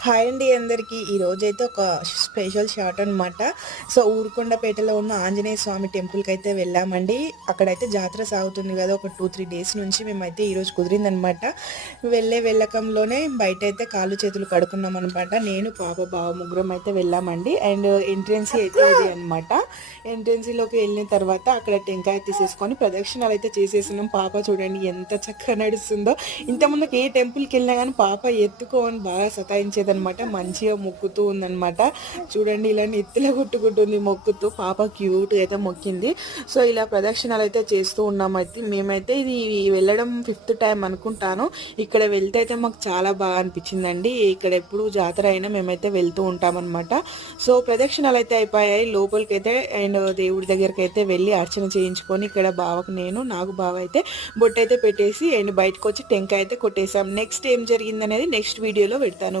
Hi అండి అందరికీ. ఈరోజైతే ఒక స్పెషల్ షాట్ అనమాట. సో, ఊరుకొండపేటలో ఉన్న ఆంజనేయ స్వామి టెంపుల్‌కైతే వెళ్ళామండి. అక్కడైతే జాతర సాగుతుంది గదా! ఒక 2, 3 డేస్ నుంచి మేమైతే ఈరోజు కుదిరిందనమాట. వెళ్ళకంలోనే బయటైతే కాళ్ళు, చేతులు కడుక్కున్నామనమాట. నేను, పాప, బావ ముగ్గురం అయితే వెళ్ళామండి. అండ్ ఎంట్రన్సీ అయితే ఇది అనమాట. ఎంట్రన్సీలోకి వెళ్ళిన తర్వాత అక్కడ టెంకాయ తీసేసుకొని ప్రదక్షిణాలైతే చేసేసినాం. పాప చూడండి ఎంత చక్కగా నడుస్తుందో. ఇంతకుముందుకు ఏ టెంపుల్‌కెళ్ళినా గానీ పాప ఎత్తుకోని బాగా సతాయించేదనమాట. మంచిగా మొక్కుతూ ఉందనమాట. చూడండి ఇలా నెత్తిలో కొట్టుకుంటుంది మొక్కుతూ. పాప క్యూట్‌గా అయితే మొక్కింది. సో, ఇలా ప్రదక్షిణాలైతే చేస్తూ ఉన్నామైతే. మేమైతే ఇది వెళ్ళడం ఫిఫ్త్ టైం అనుకుంటాను. ఇక్కడ వెళ్తే అయితే మాకు చాలా బాగా అనిపించిందండి. ఇక్కడ ఎప్పుడు జాతర అయినా మేమైతే వెళ్తూ ఉంటామన్నమాట. సో, ప్రదక్షిణాలైతే అయిపోయాయి. లోపలికైతే అండ్ దేవుడి దగ్గరికైతే వెళ్ళి అర్చన చేయించుకొని ఇక్కడ బావకు నాకు బావ అయితే బొట్టయితే పెట్టేసి అండ్ బయటకు వచ్చి టెంకాయ అయితే కొట్టేసాం. నెక్స్ట్ ఏం జరిగిందనేది నెక్స్ట్ వీడియోలో పెడతాను.